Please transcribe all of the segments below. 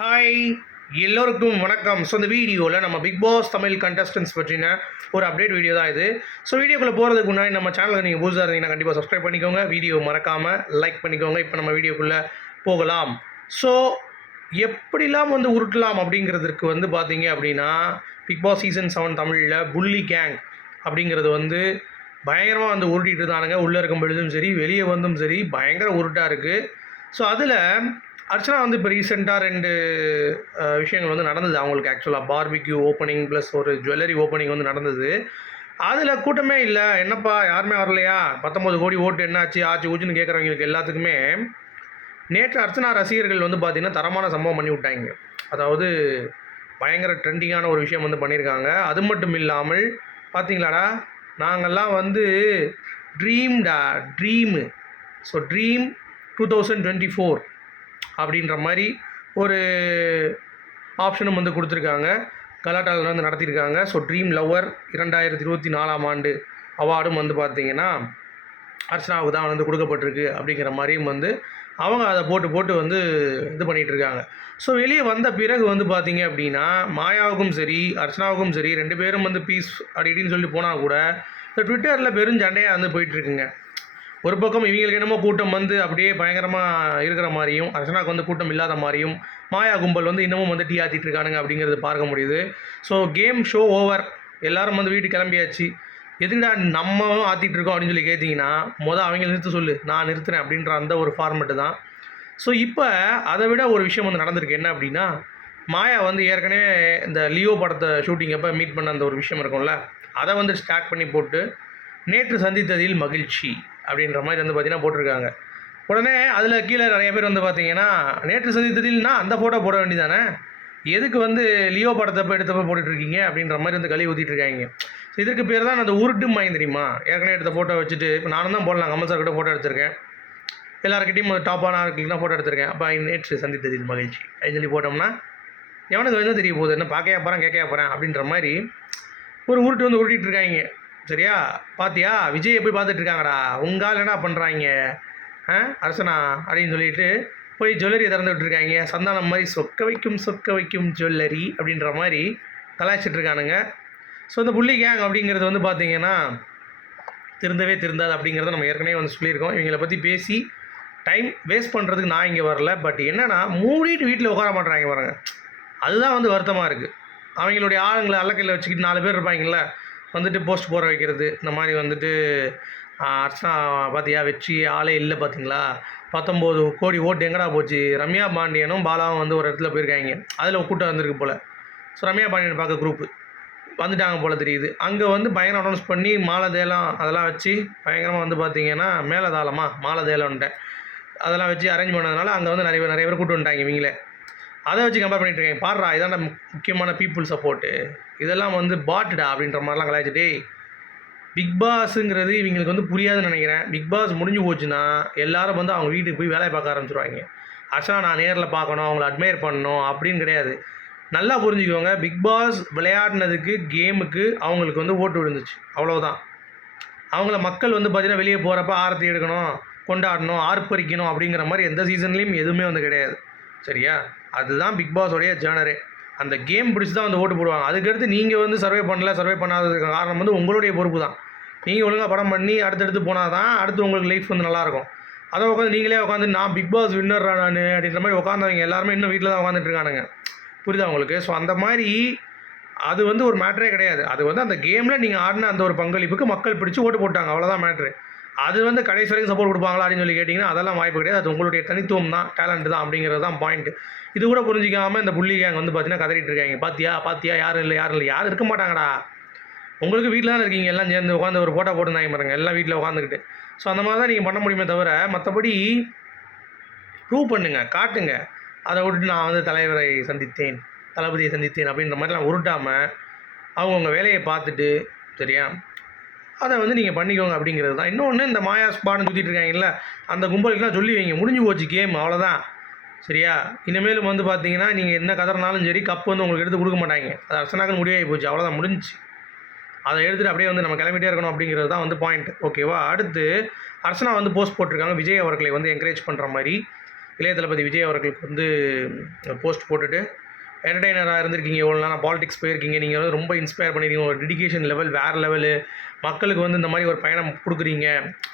Hi எல்லோருக்கும் வணக்கம். So இந்த வீடியோவில் நம்ம பிக் பாஸ் தமிழ் கண்டஸ்டன்ஸ் பற்றின ஒரு அப்டேட் வீடியோ தான் இது. ஸோ வீடியோக்குள்ளே போகிறதுக்கு முன்னாடி நம்ம சேனலுக்கு நீங்கள் புதுசாக இருந்தீங்கன்னா கண்டிப்பாக சப்ஸ்கிரைப் பண்ணிக்கோங்க. வீடியோ மறக்காமல் லைக் பண்ணிக்கோங்க. இப்போ நம்ம வீடியோக்குள்ளே போகலாம். ஸோ எப்படிலாம் வந்து உருட்டலாம் அப்படிங்கிறதுக்கு வந்து பார்த்தீங்க அப்படின்னா பிக் பாஸ் சீசன் செவன் தமிழில் புள்ளி கேங் அப்படிங்கிறது வந்து பயங்கரமாக வந்து உருட்டிகிட்டு இருந்தானுங்க. உள்ளே இருக்கும் பொழுதும் சரி வெளியே வந்தும் சரி பயங்கர உருட்டாக இருக்குது ஸோ அதில் அர்ச்சனா வந்து இப்போ ரீசெண்டாக ரெண்டு விஷயங்கள் வந்து நடந்தது. அவங்களுக்கு ஆக்சுவலாக பார்பிக்யூ ஓப்பனிங் ப்ளஸ் ஒரு ஜுவல்லரி ஓப்பனிங் வந்து நடந்தது. அதில் கூட்டமே இல்லை. என்னப்பா யாருமே வரலையா? பத்தொம்பது கோடி ஓட்டு என்னாச்சு? ஆச்சு ஊச்சுன்னு கேட்குறவங்களுக்கு எல்லாத்துக்குமே. நேற்று அர்ச்சனா ரசிகர்கள் வந்து பார்த்திங்கன்னா தரமான சம்பவம் பண்ணி விட்டாங்க. அதாவது பயங்கர ட்ரெண்டிங்கான ஒரு விஷயம் வந்து பண்ணியிருக்காங்க அது மட்டும் இல்லாமல் பார்த்தீங்களாடா நாங்கள்லாம் வந்து ட்ரீம்டா dream so dream two thousand twenty four அப்படின்ற மாதிரி ஒரு ஆப்ஷனும் வந்து கொடுத்துருக்காங்க. கலாட்டாவில் வந்து நடத்தியிருக்காங்க. ஸோ ட்ரீம் லவ்வர் இரண்டாயிரத்தி இருபத்தி நாலாம் ஆண்டு அவார்டும் வந்து பார்த்தீங்கன்னா அர்ச்சனாவுக்கு தான் வந்து கொடுக்கப்பட்டிருக்கு அப்படிங்கிற மாதிரியும் வந்து அவங்க அதை போட்டு போட்டு வந்து இது பண்ணிகிட்டு இருக்காங்க. ஸோ வெளியே வந்த பிறகு வந்து பார்த்தீங்க அப்படின்னா மாயாவுக்கும் சரி அர்ச்சனாவுக்கும் சரி ரெண்டு பேரும் வந்து பீஸ் அப்படி சொல்லி போனால் கூட இந்த ட்விட்டரில் பெரும் சண்டையாக வந்து போயிட்டுருக்குங்க ஒரு பக்கம் இவங்களுக்கு என்னமோ கூட்டம் வந்து அப்படியே பயங்கரமாக இருக்கிற மாதிரியும் அர்ச்சனாக்கு வந்து கூட்டம் இல்லாத மாதிரியும் மாயா கும்பல் வந்து இன்னமும் வந்து டீ ஆத்திட்டு இருக்கானுங்க அப்படிங்கிறது பார்க்க முடியுது. ஸோ கேம் ஷோ ஓவர் எல்லாரும் வந்து வீட்டுக்கு கிளம்பியாச்சு. எதுக்குடா நம்மளும் ஆற்றிட்டு இருக்கோம் அப்படின்னு சொல்லி கேட்டிங்கன்னா மொதல் அவங்க நிறுத்த சொல்லு. நான் நிறுத்துறேன் அப்படின்ற அந்த ஒரு ஃபார்மெட்டு தான். ஸோ இப்போ அதை விட ஒரு விஷயம் வந்து நடந்திருக்கு. என்ன அப்படின்னா மாயா வந்து ஏற்கனவே இந்த லியோ படத்தை ஷூட்டிங் அப்போ மீட் பண்ண அந்த ஒரு விஷயம் இருக்கும்ல அதை வந்து ஸ்டாக் பண்ணி போட்டு நேற்று சந்தித்ததில் மகிழ்ச்சி. அப்படின்ற மாதிரி வந்து பார்த்தீங்கன்னா போட்டிருக்காங்க. உடனே அதில் கீழே நிறைய பேர் வந்து பார்த்தீங்கன்னா நேற்று சந்தித்ததில்னா அந்த ஃபோட்டோ போட வேண்டியதானே? எதுக்கு வந்து லியோ படத்தை எடுத்தப்போ போட்டுட்ருக்கீங்க? இருக்கீங்க அப்படின்ற மாதிரி வந்து கழுவி ஊற்றிட்டு இருக்காங்க. ஸோ இதற்கு பேர் தான் அந்த உருட்டு மாயம் தெரியுமா? ஏற்கனவே எடுத்த ஃபோட்டோ வச்சுட்டு இப்போ நானும் தான் போடலாம். கமல் சார் கிட்ட ஃபோட்டோ எடுத்திருக்கேன். எல்லாருக்கிட்டையும் டாப்பான ஆட்களுக்கு தான் ஃபோட்டோ எடுத்திருக்கேன். அப்போ நேற்று சந்தித்ததில் மகிழ்ச்சி. அப்படின்னு சொல்லி போட்டோம்னா எவனுக்கு வந்து தெரிய போகுது? என்ன பார்க்கையா போகிறேன் கேட்கையா போகிறேன் அப்படின்ற மாதிரி ஒரு உருட்டு வந்து உருட்டிகிட்டு இருக்காங்க. சரியா? பாத்தியா? விஜய் போய் பார்த்துட்டு இருக்காங்கடா? உங்கால் என்ன பண்ணுறாங்க ஆ? அரசனா? அப்படின்னு சொல்லிட்டு போய் ஜுவல்லரி திறந்து விட்டுருக்காங்க. சந்தானம் மாதிரி சொக்க வைக்கும் சொக்க வைக்கும் ஜுவல்லரி அப்படின்ற மாதிரி கலாய்ச்சிட்டு இருக்கானுங்க. ஸோ இந்த புள்ளி கேங் அப்படிங்கிறது வந்து பார்த்தீங்கன்னா திருந்தவே திருந்தாது அப்படிங்கிறத நம்ம ஏற்கனவே வந்து சொல்லியிருக்கோம். இவங்களை பற்றி பேசி டைம் வேஸ்ட் பண்ணுறதுக்கு நான் இங்கே வரல. பட் என்னென்னா மூடிட்டு வீட்டில் உட்கார மாட்றாங்க பாருங்க. அதுதான் வந்து வருத்தமாக இருக்குது அவங்களுடைய ஆளுங்களை அல்லக்கையில் வச்சுக்கிட்டு நாலு பேர் இருப்பாங்களே வந்துட்டு போஸ்ட் போட வைக்கிறது இந்த மாதிரி வந்துட்டு அர்ச்சனா பார்த்தியா வச்சு ஆளே இல்லை பார்த்தீங்களா பத்தொம்போது கோடி ஓட்டு எங்கடா போச்சு? ரம்யா பாண்டியனும் பாலாவும் வந்து ஒரு இடத்துல போயிருக்காங்க. அதில் கூட்டம் வந்திருக்கு போல். ஸோ ரம்யா பாண்டியன் பார்க்க குரூப்பு வந்துட்டாங்க போல் தெரியுது. அங்கே வந்து பயங்கரம் அனௌன்ஸ் பண்ணி மாலதேலம் அதெல்லாம் வச்சு பயங்கரமாக வந்து பார்த்தீங்கன்னா மேலதாளமாக மாலதேலம்ன்ட்டேன் அதெல்லாம் வச்சு அரேஞ்ச் பண்ணதுனால அங்கே வந்து நிறைய நிறைய பேர் கூட்டு வந்துட்டாங்க இவங்களே. அதை வச்சு கம்பேர் பண்ணிட்டு இருக்கேன். பாடுறா இதான்டா முக்கியமான பீப்புள் சப்போர்ட்டு இதெல்லாம் வந்து பாட்டுடா அப்படின்ற மாதிரிலாம் கலாய்ச்சிட்டு பிக் பாஸுங்கிறது இவங்களுக்கு வந்து புரியாதுன்னு நினைக்கிறேன். பிக் பாஸ் முடிஞ்சு போச்சுன்னா எல்லாரும் வந்து அவங்க வீட்டுக்கு போய் வேலையை பார்க்க ஆரம்பிச்சிருவாங்க. ஆக்சுவலாக நான் நேரில் பார்க்கணும் அவங்கள அட்மையர் பண்ணணும் அப்படின்னு கிடையாது. நல்லா புரிஞ்சுக்கோங்க பிக் பாஸ் விளையாடினதுக்கு கேமுக்கு அவங்களுக்கு வந்து ஓட்டு விழுந்துச்சு. அவ்வளோதான் அவங்கள மக்கள் வந்து பார்த்திங்கன்னா வெளியே போகிறப்ப ஆரத்தி எடுக்கணும் கொண்டாடணும் ஆர்ப்பரிக்கணும் அப்படிங்கிற மாதிரி எந்த சீசன்லேயும் எதுவுமே வந்து கிடையாது. சரியா? அதுதான் பிக் பாஸோடைய ஜேனரே அந்த கேம் பிடிச்சி தான் வந்து ஓட்டு போடுவாங்க. அதுக்கடுத்து நீங்கள் வந்து சர்வே பண்ணல சர்வே பண்ணாததுக்கு காரணம் வந்து உங்களுடைய பொறுப்பு தான். நீங்கள் ஒழுங்காக படம் பண்ணி அடுத்தடுத்து போனால் தான் அடுத்து உங்களுக்கு லைஃப் வந்து நல்லாயிருக்கும். அதை உட்காந்து நீங்களே உட்காந்து நான் பிக் பாஸ் வின்னர் நான் அப்படின்ற மாதிரி உட்காந்தவங்க எல்லாருமே இன்னும் வீட்டில் தான் உட்காந்துட்டு இருக்கானுங்க. புரியுதா உங்களுக்கு? ஸோ அந்த மாதிரி அது வந்து ஒரு மேட்டரே கிடையாது. அது வந்து அந்த கேமில் நீங்கள் ஆடின அந்த ஒரு பங்களிப்புக்கு மக்கள் பிடிச்சி ஓட்டு போட்டாங்க. அவ்வளோதான் மேட்ரு அது வந்து கடைசி வரைக்கும் சப்போர்ட் கொடுப்பாங்களா அப்படின்னு சொல்லி கேட்டிங்கன்னா அதெல்லாம் வாய்ப்பு கிடையாது. அது உங்களுடைய தனித்துவம் தான் டேலண்ட் தான் அப்படிங்கிறது தான் பாயிண்ட் இது கூட புரிஞ்சிக்காமல் இந்த புள்ளி கேங் வந்து பார்த்தீங்கன்னா கதறிட்டு இருக்காங்க. பாத்தியா பாத்தியா யாரும் இல்லை யாரும் இல்லை. யாரும் இருக்க மாட்டாங்கடா. உங்களுக்கு வீட்டில் தான் இருக்கீங்க? எல்லாம் சேர்ந்து உட்காந்து ஒரு ஃபோட்டோ போட்டுருந்தாங்க பாருங்க. எல்லாம் வீட்டில் உட்காந்துக்கிட்டு ஸோ அந்த மாதிரி தான் நீங்கள் பண்ண முடியுமே தவிர மற்றபடி ப்ரூவ் பண்ணுங்க காட்டுங்க. அதை விட்டுட்டு நான் வந்து தலைவரை சந்தித்தேன் தளபதியை சந்தித்தேன் அப்படின்ற மாதிரிலாம் உருட்டாமல் அவங்கவுங்க வேலையை பார்த்துட்டு சரியா? அதை வந்து நீங்கள் பண்ணிக்கோங்க அப்படிங்கிறது தான். இன்னொன்று இந்த மாயா ஸ்பாட்னு சுற்றிட்டு இருக்காங்கல்ல அந்த கும்பலுக்குலாம் சொல்லி வைங்க. முடிஞ்சு போச்சு கேம் அவ்வளோதான் சரியா? இனிமேலும் வந்து பார்த்தீங்கன்னா நீங்கள் என்ன கதறினாலும் சரி கப் வந்து உங்களுக்கு எடுத்து கொடுக்க மாட்டாங்க. அது அரசனாக முடிவாகி போச்சு. அவ்வளோதான் முடிஞ்சுச்சு அதை எடுத்துகிட்டு அப்படியே வந்து நம்ம கிளம்பிட்டே இருக்கணும் அப்படிங்கிறது தான் வந்து பாயிண்ட் ஓகேவா அடுத்து அர்ச்சனா வந்து போஸ்ட் போட்டிருக்காங்க. விஜய் அவர்களை வந்து என்கரேஜ் பண்ணுற மாதிரி. இளைய தளபதி விஜய் அவர்களுக்கு வந்து போஸ்ட் போட்டுட்டு என்டர்டெய்னராக இருந்திருக்கீங்க இவ்வளோ நாள் பாலிடிக்ஸ் போயிருக்கீங்க நீங்கள் வந்து ரொம்ப இன்ஸ்பயர் பண்ணியிருக்கீங்க ஒரு டெடிக்கேஷன் லெவல் வேறு லெவலு மக்களுக்கு வந்து இந்த மாதிரி ஒரு பயணம் கொடுக்குறீங்க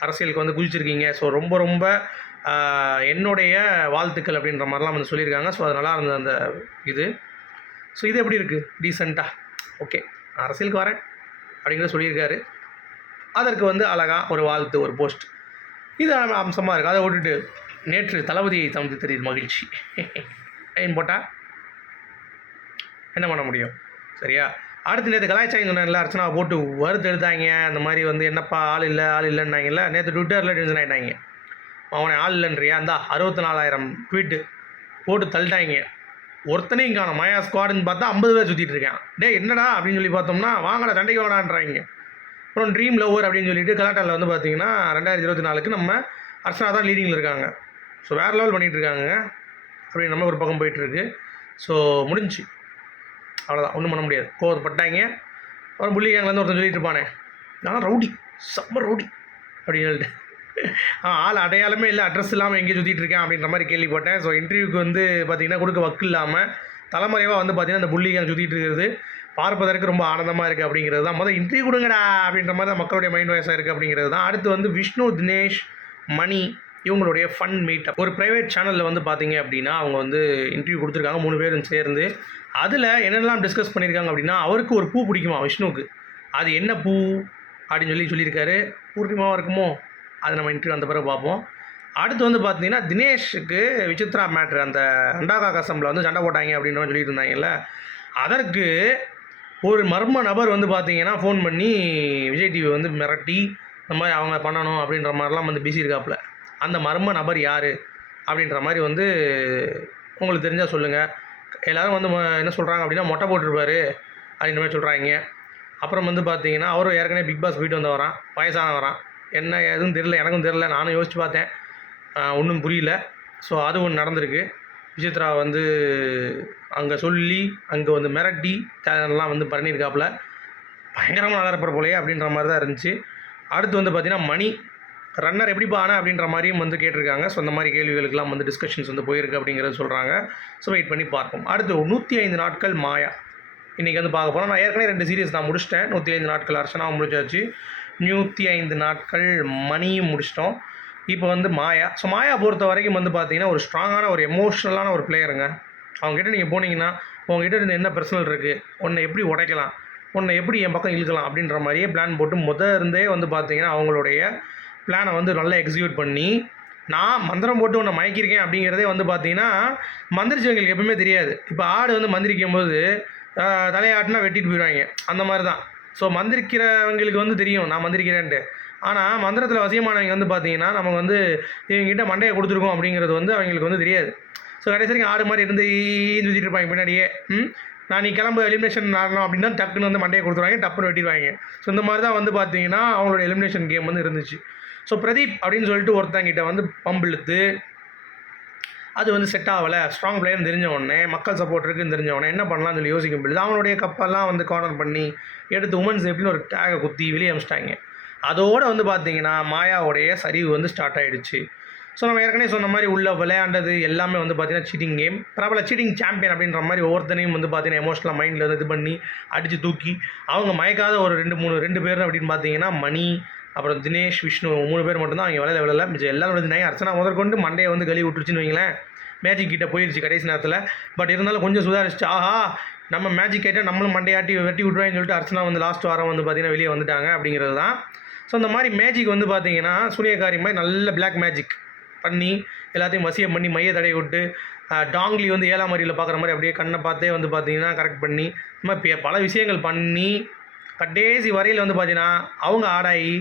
அரசியலுக்கு வந்து குதிச்சிருக்கீங்க. ஸோ ரொம்ப ரொம்ப என்னுடைய வாழ்த்துக்கள் அப்படின்ற மாதிரிலாம் வந்து சொல்லியிருக்காங்க. ஸோ அது நல்லா இருந்தது அந்த இது. ஸோ இது எப்படி இருக்குது டீசெண்டாக ஓகே அரசியலுக்கு வரேன் அப்படிங்கிறத சொல்லியிருக்காரு. அதற்கு வந்து அழகாக ஒரு வாழ்த்து ஒரு போஸ்ட் இது அம்சமாக இருக்குது அதை விட்டுட்டு நேற்று தளபதியை தமது தெரியுது மகிழ்ச்சி. ஏன் போட்டால் என்ன பண்ண முடியும்? சரியா? அடுத்து நேற்று கலாய்ச்சாங்க சொன்னேன்ல அர்ச்சனா போட்டு வறுத்து எடுத்தாங்க அந்த மாதிரி வந்து என்னப்பா ஆள் இல்லை ஆள் இல்லைன்னாங்கல்ல? நேற்று ட்விட்டரில் டென்ஷன் ஆகிட்டாங்க அவனை ஆள் இல்லைன்றியா? அந்த அறுபத்தி நாலாயிரம் ட்வீட்டு போட்டு தள்ளிட்டாங்க. ஒருத்தனையும் காணும். மாயா ஸ்குவாடுன்னு பார்த்தா ஐம்பது பேர் சுற்றிட்டு இருக்கான். என்னடா அப்படின்னு சொல்லி பார்த்தோம்னா வாங்கடா சண்டைக்கு வாடான்றாங்க. அப்புறம் ட்ரீம் லவர் அப்படின்னு சொல்லிட்டு கலாட்டாவில் வந்து பார்த்தீங்கன்னா ரெண்டாயிரத்தி இருபத்தி நாலுக்கு நம்ம அர்ச்சனா தான் லீடிங்கில் இருக்காங்க. ஸோ வேறு லெவல் பண்ணிகிட்டு இருக்காங்க. அப்படின்னு நம்ம ஒரு பக்கம் போயிட்டுருக்கு ஸோ முடிஞ்சு அவ்வளோதான் ஒன்றும் பண்ண முடியாது. கோவப்பட்டாங்க. அப்புறம் புள்ளி கேங்லேருந்து ஒருத்தன் சொல்லிட்டு இருப்பானே. நான் ரவுடி. செம்ம ரவுடி. அப்படின்னு சொல்லிட்டு. ஆ ஆள் அடையாளமே இல்லை. அட்ரஸ் இல்லாமல் எங்கேயும் சுற்றிட்டு இருக்கேன் அப்படின்ற மாதிரி கேள்விப்பட்டேன். ஸோ இன்டர்வியூக்கு வந்து பார்த்திங்கன்னா கொடுக்க வக்கு இல்லாமல் தலைமுறைவாக வந்து பார்த்தீங்கன்னா அந்த புள்ளி கேங் சுற்றிட்டு இருக்கிறது பார்ப்பதற்கு ரொம்ப ஆனந்தமாக இருக்குது அப்படிங்கிறது தான். முதல் இன்டர்வியூ கொடுங்கடா அப்படின்ற மாதிரி தான் மக்களுடைய மைண்ட் வாய்ஸாக இருக்குது அப்படிங்கிறது தான். அடுத்து வந்து விஷ்ணு தினேஷ் மணி இவங்களுடைய ஃபன் மீட் ஒரு ப்ரைவேட் சேனலில் வந்து பார்த்தீங்க அப்படின்னா அவங்க வந்து இன்டர்வியூ கொடுத்துருக்காங்க. மூணு பேரும் சேர்ந்து. அதில் என்னெல்லாம் டிஸ்கஸ் பண்ணியிருக்காங்க அப்படின்னா அவருக்கு ஒரு பூ பிடிக்குமா விஷ்ணுவுக்கு? அது என்ன பூ அப்படின்னு சொல்லி சொல்லியிருக்காரு. பூர்ணிமாவாக இருக்குமோ? அதை நம்ம இன்டர்வியூ அந்த பிறகு பார்ப்போம். அடுத்து வந்து பார்த்தீங்கன்னா தினேஷுக்கு விசித்ரா மேட்ரு அந்த அண்டாகா கசம்பில் வந்து சண்டை போட்டாங்க அப்படின்னு சொல்லிட்டு இருந்தாங்கல்ல. அதற்கு ஒரு மர்ம நபர் வந்து பார்த்தீங்கன்னா ஃபோன் பண்ணி விஜய் டிவி வந்து மிரட்டி இந்த மாதிரி அவங்க பண்ணணும் அப்படின்ற மாதிரிலாம் வந்து பிஸி இருக்காப்புல அந்த மர்ம நபர் யார்? அப்படின்ற மாதிரி வந்து உங்களுக்கு தெரிஞ்சால் சொல்லுங்கள் எல்லோரும் வந்து ம- என்ன சொல்கிறாங்க அப்படின்னா மொட்டை போட்டிருப்பாரு அப்படின்ற மாதிரி சொல்கிறாங்க அப்புறம் வந்து பார்த்தீங்கன்னா அவரும் ஏற்கனவே பிக் பாஸ் போயிட்டு வந்து வரான் வயசான வரான் என்ன எதுவும் தெரில எனக்கும் தெரில நானும் யோசித்து பார்த்தேன். ஒன்றும் புரியல. ஸோ அது ஒன்று நடந்திருக்கு. விசித்ரா வந்து அங்கே சொல்லி அங்கே வந்து மிரட்டி சேனல்லாம் வந்து பண்ணியிருக்காப்புல. பயங்கரமாக நல்லா இருப்பார் அப்படின்ற மாதிரி தான் இருந்துச்சு. அடுத்து வந்து பார்த்திங்கன்னா மணி. ரன்னர் எப்படி பானா அப்படின்ற மாதிரியும் வந்து கேட்டிருக்காங்க. ஸோ அந்த மாதிரி கேள்விகளுக்கெல்லாம் வந்து டிஸ்கஷன்ஸ் வந்து போயிருக்கு அப்படிங்கிறத சொல்கிறாங்க ஸோ வெயிட் பண்ணி பார்ப்போம். அடுத்து நூற்றி ஐந்து நாட்கள் மாயா. இன்றைக்கி வந்து பார்க்க போகிறோம் நான் ஏற்கனவே ரெண்டு சீரியஸ் நான் முடிச்சிட்டேன். நூற்றி ஐந்து நாட்கள் அர்ச்சனாவும் முடிச்சாச்சு. நூற்றி ஐந்து நாட்கள் மணியும் முடிச்சிட்டோம். இப்போ வந்து மாயா. ஸோ மாயா பொறுத்த வரைக்கும் வந்து பார்த்தீங்கன்னா ஒரு ஸ்ட்ராங்கான ஒரு எமோஷ்னலான ஒரு பிளேயருங்க அவங்ககிட்ட நீங்கள் போனீங்கன்னா உங்ககிட்ட இருந்து என்ன பிரச்சனை இருக்குது உன்னை எப்படி உடைக்கலாம்? உன்னை எப்படி என் பக்கம் இழுக்கலாம்? அப்படின்ற மாதிரியே பிளான் போட்டு முத இருந்தே வந்து பார்த்தீங்கன்னா அவங்களுடைய பிளானை வந்து நல்லா எக்ஸிக்யூட் பண்ணி நான் மந்திரம் போட்டு உன்னை மயக்கியிருக்கேன் அப்படிங்கிறதே வந்து பார்த்தீங்கன்னா மந்திரிச்சவங்களுக்கு எப்பவுமே தெரியாது. இப்போ ஆடு வந்து மந்திரிக்கும் போது தலையாட்டினா வெட்டிட்டு போயிடுவாங்க. அந்த மாதிரி தான் ஸோ மந்திரிக்கிறவங்களுக்கு வந்து தெரியும் நான் மந்திரிக்கிறேன்ட்டு. ஆனால் மந்திரத்தில் வசியமானவங்க வந்து பார்த்தீங்கன்னா நமக்கு வந்து இவங்ககிட்ட மண்டையை கொடுத்துருக்கோம் அப்படிங்கிறது வந்து அவங்களுக்கு வந்து தெரியாது. ஸோ கடைசி வரைக்கும் ஆடு மாதிரி இருந்து சுற்றிட்டு இருப்பாங்க பின்னாடியே. ம்? நான் நீ கிளம்பு எலிமினேஷன் ஆடணும் அப்படின்னா டக்குன்னு வந்து மண்டையை கொடுத்துருவாங்க டப்புன்னு வெட்டிடுவாங்க. ஸோ இந்த மாதிரி தான் வந்து பார்த்தீங்கன்னா அவங்களோட எலிமினேஷன் கேம் வந்து இருந்துச்சு. ஸோ பிரதீப் அப்படின்னு சொல்லிட்டு ஒருத்தங்கிட்ட வந்து பம்பு இழுத்து அது வந்து செட் ஆகலை. ஸ்ட்ராங் பிளேயர்னு தெரிஞ்ச உடனே மக்கள் சப்போர்ட் இருக்குன்னு தெரிஞ்ச உடனே என்ன பண்ணலாம்னு சொல்லி யோசிக்கும் பொழுது அவனுடைய கப்பெல்லாம் வந்து கார்னர் பண்ணி எடுத்து உமன்ஸ் எப்படின்னு ஒரு டேகை குத்தி வெளியே அமிச்சிட்டாங்க அதோடு வந்து பார்த்தீங்கன்னா மாயாவுடைய சரிவு வந்து ஸ்டார்ட் ஆகிடுச்சு ஸோ நம்ம ஏற்கனவே சொன்ன மாதிரி உள்ள விளையாண்டது எல்லாமே வந்து பார்த்தீங்கன்னா சீட்டிங் கேம் பிரபல சீட்டிங் சாம்பியன் அப்படின்ற மாதிரி ஒவ்வொருத்தனையும் வந்து பார்த்தீங்கன்னா எமோஷனலாக மைண்டில் இது பண்ணி அடித்து தூக்கி அவங்க மயக்காத ஒரு ரெண்டு மூணு ரெண்டு பேர் அப்படின்னு பார்த்தீங்கன்னா மணி அப்புறம் தினேஷ் விஷ்ணு மூணு பேர் மட்டும்தான் அவங்க விளையாட விளையாடல மிச்சம் எல்லாம் விளையாடினாங்க அர்ச்சனா முதற்கொண்டு மண்டையை வந்து கழுவி விட்டுருச்சுன்னு வைங்களேன். மேஜிக் கிட்ட போயிருச்சு கடைசி நேரத்தில். பட் இருந்தாலும் கொஞ்சம் சுதாரிச்சு ஆஹா நம்ம மேஜிக் கேட்டால் நம்மளும் மண்டையாட்டி வெட்டி விட்ருவாங்கன்னு சொல்லிட்டு அர்ச்சனா வந்து லாஸ்ட் வாரம் வந்து பார்த்தீங்கன்னா வெளியே வந்துட்டாங்க அப்படிங்கிறது தான். ஸோ அந்த மாதிரி மேஜிக் வந்து பார்த்தீங்கன்னா சூரியகாரி மாதிரி நல்ல பிளாக் மேஜிக் பண்ணி எல்லாத்தையும் வசியம் பண்ணி மைய தடை விட்டு டாங்லி வந்து ஏழாம் அறிவில் பார்க்குற மாதிரி அப்படியே கண்ணை பார்த்தே வந்து பார்த்தீங்கன்னா கரெக்ட் பண்ணி இந்த மாதிரி பே- பல விஷயங்கள் பண்ணி கடைசி வரையில் வந்து பார்த்தீங்கன்னா அவங்க ஆடாயி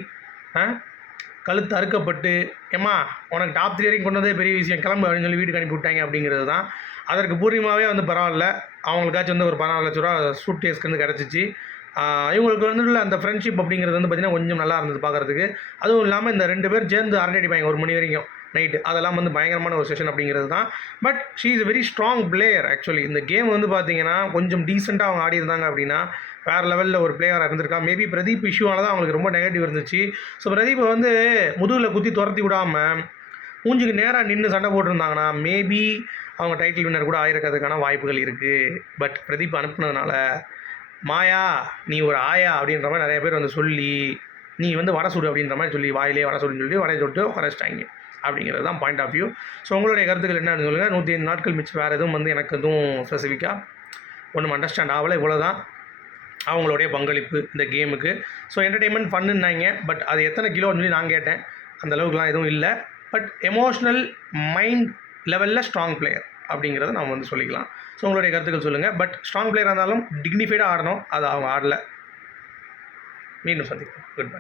கழுத்து அறுக்கப்பட்டு ஏம்மா உனக்கு டாப் த்ரீ வரைக்கும் கொண்டு பெரிய விஷயம் கிளம்பு அப்படின்னு சொல்லி வீட்டுக்கு அனுப்பி விட்டாங்க அப்படிங்கிறது தான். அதற்கு பூர்ணிமாவே வந்து பரவாயில்ல. அவங்களுக்காச்சும் வந்து ஒரு பதினாலு லட்ச ரூபா சூட் டேஸ்க்கு வந்து கிடச்சிச்சு. இவங்களுக்கு வந்து அந்த ஃப்ரெண்ட்ஷிப் அப்படிங்கிறது வந்து பார்த்திங்கன்னா கொஞ்சம் நல்லா இருந்தது பார்க்குறதுக்கு அதுவும் இல்லாமல் இந்த ரெண்டு பேர் சேர்ந்து அரட்டை அடிப்பாங்க ஒரு மணி வரைக்கும் நைட்டு அதெல்லாம் வந்து பயங்கரமான ஒரு செஷன் அப்படிங்கிறது தான். But she is very strong player actually இந்த கேம் வந்து பார்த்தீங்கன்னா கொஞ்சம் டீசெண்டாக அவங்க ஆடி இருந்தாங்க அப்படின்னா வேறு லெவலில் ஒரு பிளேயராக இருந்திருக்கா? மேபி பிரதீப் இஷ்யூவால தான் அவங்களுக்கு ரொம்ப நெகட்டிவ் இருந்துச்சு. ஸோ பிரதீப்பை வந்து முதுகில் குத்தி துரத்தி விடாமல் மூஞ்சுக்கு நேராக நின்று சண்டை போட்டிருந்தாங்கன்னா மேபி அவங்க டைட்டில் வின்னர் கூட ஆயிருக்கிறதுக்கான வாய்ப்புகள் இருக்குது பட் பிரதீப் அனுப்புனதுனால மாயா நீ ஒரு ஆயா அப்படின்ற மாதிரி நிறைய பேர் வந்து சொல்லி நீ வந்து வட சுடு அப்படின்ற மாதிரி சொல்லி வாயிலே வட சுடுன்னு சொல்லி வடையை சுட்டு உரைச்சிட்டாங்க அப்படிங்கிறது தான் பாயிண்ட் ஆஃப் வியூ ஸோ உங்களுடைய கருத்துக்கள் என்னன்னு சொல்லுங்கள் நூற்றி ஐந்து நாட்கள் மிச்சம் வேறு எதுவும் வந்து எனக்கு எதுவும் ஸ்பெசிஃபிக்காக ஒன்றும் அண்டர்ஸ்டாண்ட் ஆகலை. இவ்வளோ தான் அவங்களுடைய பங்களிப்பு இந்த கேமுக்கு. ஸோ என்டர்டெயின்மெண்ட் பண்ணுன்னாங்க பட் அது எத்தனை கிலோன்னு சொல்லி நான் கேட்டேன். அந்த அளவுக்குலாம் எதுவும் இல்லை. பட் எமோஷ்னல் மைண்ட் லெவலில் ஸ்ட்ராங் பிளேயர் அப்படிங்கிறத நம்ம வந்து சொல்லிக்கலாம். ஸோ உங்களுடைய கருத்துக்கள் சொல்லுங்கள் பட் ஸ்ட்ராங் பிளேயராக இருந்தாலும் டிக்னிஃபைடாக ஆடணும். அது அவங்க ஆடலை. மீண்டும் சந்திக்கலாம் குட் பை